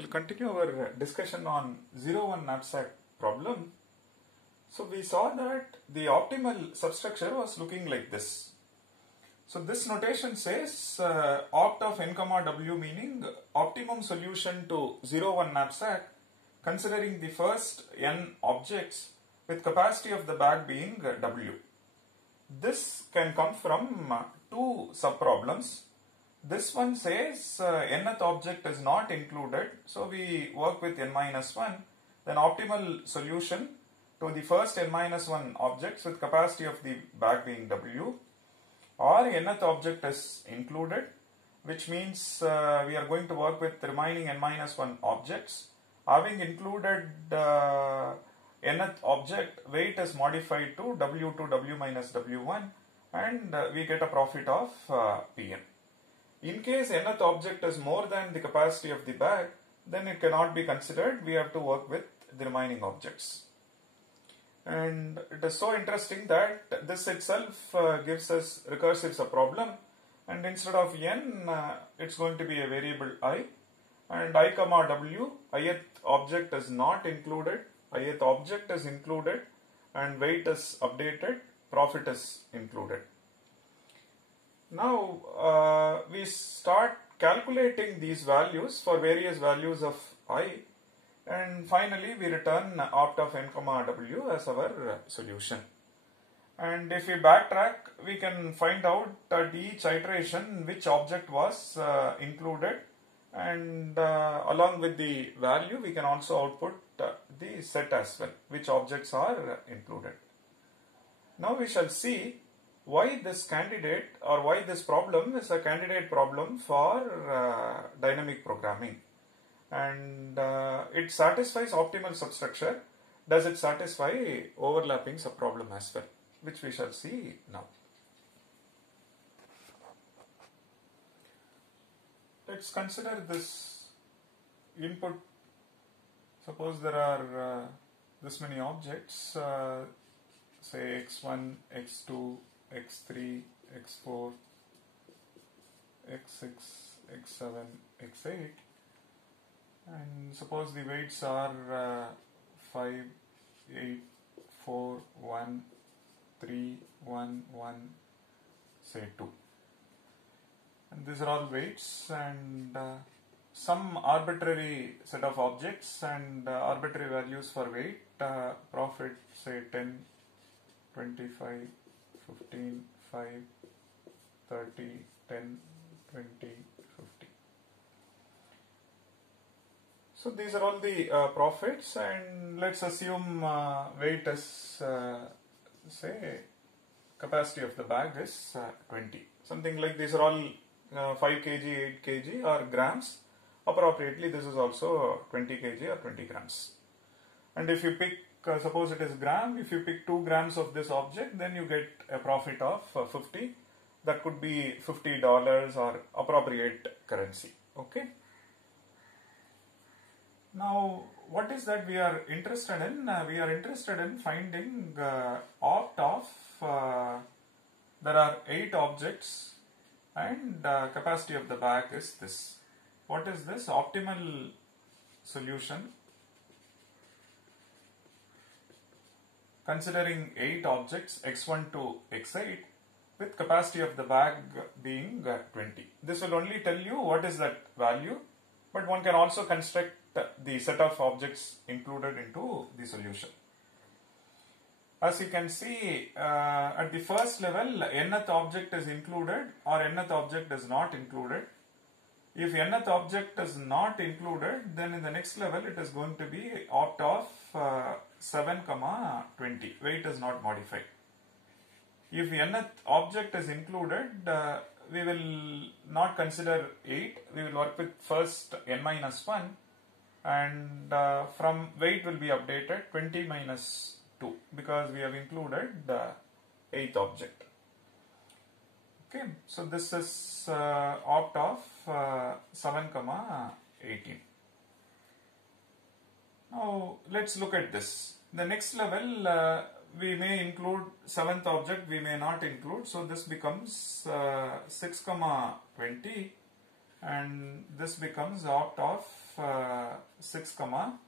We'll continue our discussion on 0-1 knapsack problem. So we saw that the optimal substructure was looking like this. So this notation says opt of n comma w, meaning optimum solution to 0-1 knapsack considering the first n objects with capacity of the bag being w. This can come from two subproblems. This one says nth object is not included, so we work with n minus 1. Then optimal solution to the first n minus 1 objects with capacity of the bag being w, or nth object is included, which means we are going to work with remaining n minus 1 objects. Having included nth object, weight is modified to w2 w minus w1, and we get a profit of Pn. In case nth object is more than the capacity of the bag, then it cannot be considered. We have to work with the remaining objects. And it is so interesting that this itself gives us recursive subproblem, and instead of n, it's going to be a variable I, and I comma w, ith object is not included, ith object is included, and weight is updated, profit is included. Now we start calculating these values for various values of I, and finally we return opt of n comma w as our solution. And if we backtrack, we can find out at each iteration which object was included, and along with the value we can also output the set as well, which objects are included. Now we shall see why this candidate, or why this problem is a candidate problem for dynamic programming. And it satisfies optimal substructure. Does it satisfy overlapping subproblem as well, which we shall see now. Let's consider this input. Suppose there are this many objects, say x1, x2, x3, x4, x6, x7, x8, and suppose the weights are 5, 8, 4, 1, 3, 1, 1, say 2. And these are all weights, and some arbitrary set of objects and arbitrary values for weight, profit say 10, 25, 15, 5, 30, 10, 20, 50. So these are all the profits, and let's assume weight is say capacity of the bag is 20. Something like these are all 5 kg, 8 kg or grams. Appropriately this is also 20 kg or 20 grams. And if you pick, suppose it is gram, if you pick 2 grams of this object, then you get a profit of 50. That could be $50 or appropriate currency. Okay. Now what is that we are interested in? We are interested in finding opt of, there are 8 objects and capacity of the bag is this. What is this? Optimal solution considering 8 objects x1 to x8 with capacity of the bag being 20. This will only tell you what is that value, but one can also construct the set of objects included into the solution. As you can see, at the first level, nth object is included or nth object is not included. If nth object is not included, then in the next level it is going to be opt of 7, 20. Weight is not modified. If nth object is included, we will not consider 8. We will work with first n minus 1, and from weight will be updated 20 minus 2 because we have included the 8th object. Okay, so this is opt of 7, 18. Now let's look at this. The next level we may include 7th object, we may not include, so this becomes 6, 20, and this becomes opt of 6 comma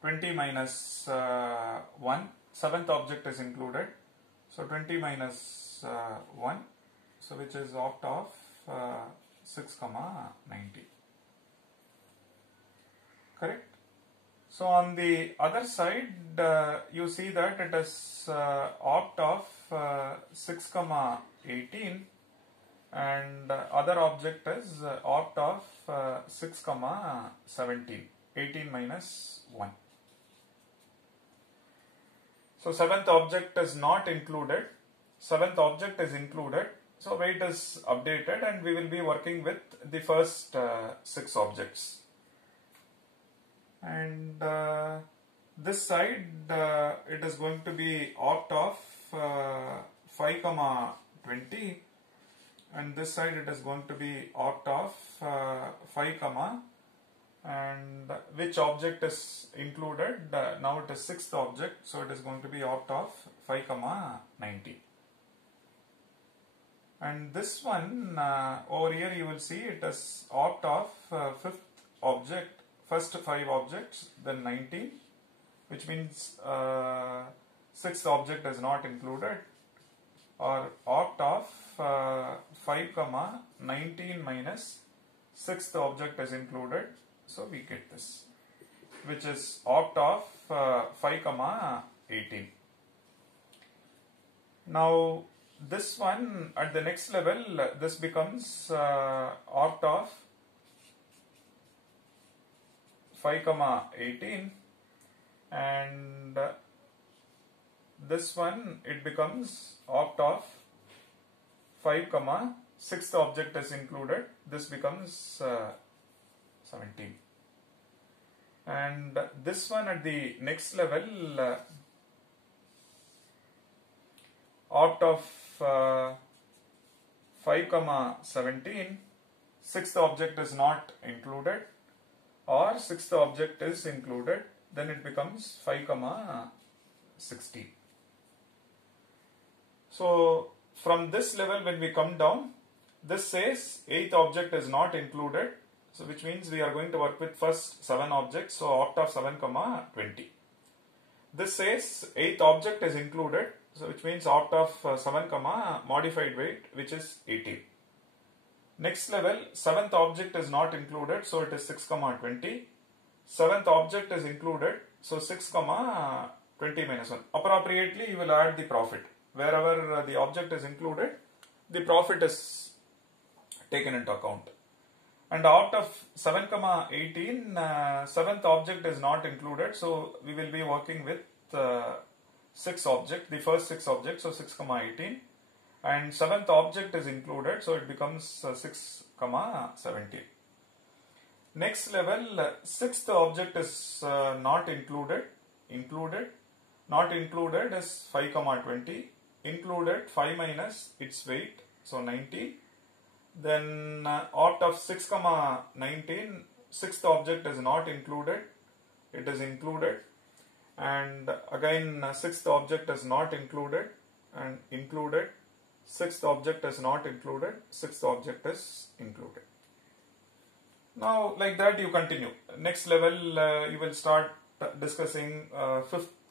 20 minus 1, seventh object is included, so 20 minus 1, so which is opt of 6 comma 90, correct? So on the other side you see that it is opt of 6 comma 18, and other object is opt of 6 comma 17, 18 minus 1. So seventh object is not included, seventh object is included, so weight is updated and we will be working with the first 6 objects. And this side it is going to be opt of 5 comma 20, and this side it is going to be opt of 5 comma, and which object is included? Now it is sixth object, so it is going to be opt of 5 comma 90. And this one over here you will see it is opt of fifth object, first 5 objects, then 19, which means sixth object is not included, or opt of 5 comma 19 minus sixth object is included, so we get this, which is opt of 5 comma 18. Now this one at the next level, this becomes opt of 5 comma 18, and this one it becomes opt of 5 comma sixth object is included, this becomes 17. And this one at the next level, opt of 5 comma 17, sixth object is not included, or sixth object is included, then it becomes 5 comma 16. So from this level when we come down, this says 8th object is not included, so which means we are going to work with first 7 objects, so opt of 7 comma 20. This says 8th object is included, so which means opt of 7 comma modified weight, which is 18. Next level, 7th object is not included, so it is 6 comma 20. 7th object is included, so 6 comma 20 minus 1. Appropriately you will add the profit. Wherever the object is included, the profit is taken into account. And opt of 7 comma 18, 7th object is not included, so we will be working with 6 object, the first 6 objects, so 6 comma 18, and 7th object is included, so it becomes 6 comma 17. Next level, 6th object is not included, not included is 5 comma 20, included 5 minus its weight, so 90. Then opt of 6 comma 19, 6th object is not included, it is included, and again 6th object is not included and included, 6th object is not included, 6th object is included. Now like that you continue. Next level you will start discussing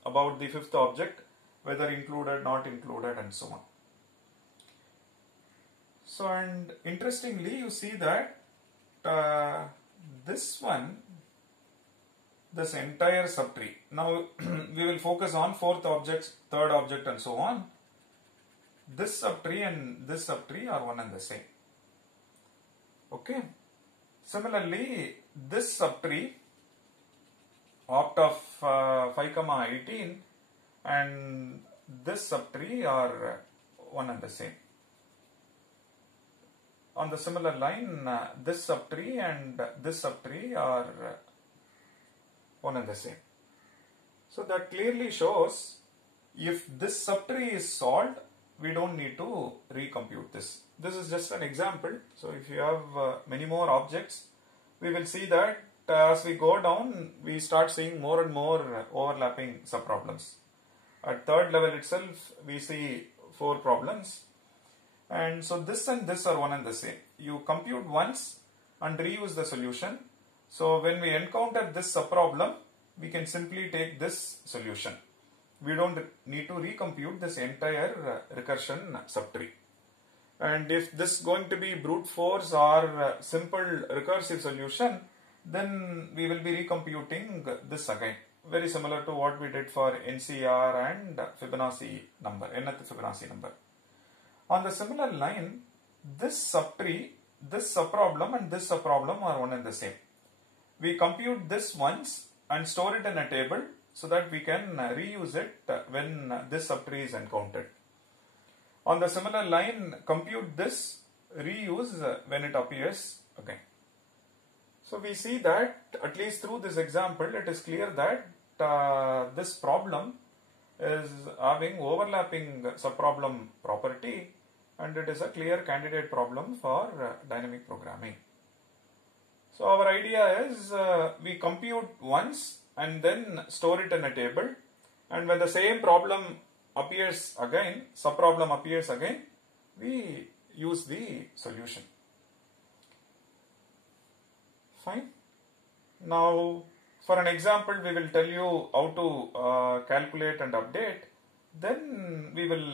about the 5th object, whether included, not included, and so on. So, and interestingly you see that this one, this entire subtree, now we will focus on 4th object, 3rd object, and so on. This subtree and this subtree are one and the same. Okay. Similarly, this subtree, opt of 5 comma 18, and this subtree are one and the same. On the similar line, this subtree and this subtree are one and the same. So that clearly shows if this subtree is solved, we don't need to recompute this. This is just an example. So if you have many more objects, we will see that as we go down, we start seeing more and more overlapping subproblems. At 3rd level itself, we see 4 problems. And so this and this are one and the same. You compute once and reuse the solution, So when we encounter this subproblem, we can simply take this solution. We don't need to recompute this entire recursion subtree. And if this is going to be brute force or simple recursive solution, then we will be recomputing this again. Very similar to what we did for NCR and Fibonacci number, nth Fibonacci number. On the similar line, this subtree, this subproblem and this subproblem are one and the same. We compute this once and store it in a table so that we can reuse it when this subtree is encountered. On the similar line, compute this, reuse when it appears again. So we see that at least through this example, it is clear that this problem is having overlapping subproblem property, and it is a clear candidate problem for dynamic programming. So our idea is we compute once and then store it in a table, and when the same problem appears again, subproblem appears again, we use the solution. Fine. Now for an example, we will tell you how to calculate and update. Then we will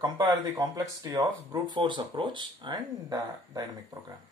compare the complexity of brute force approach and dynamic programming.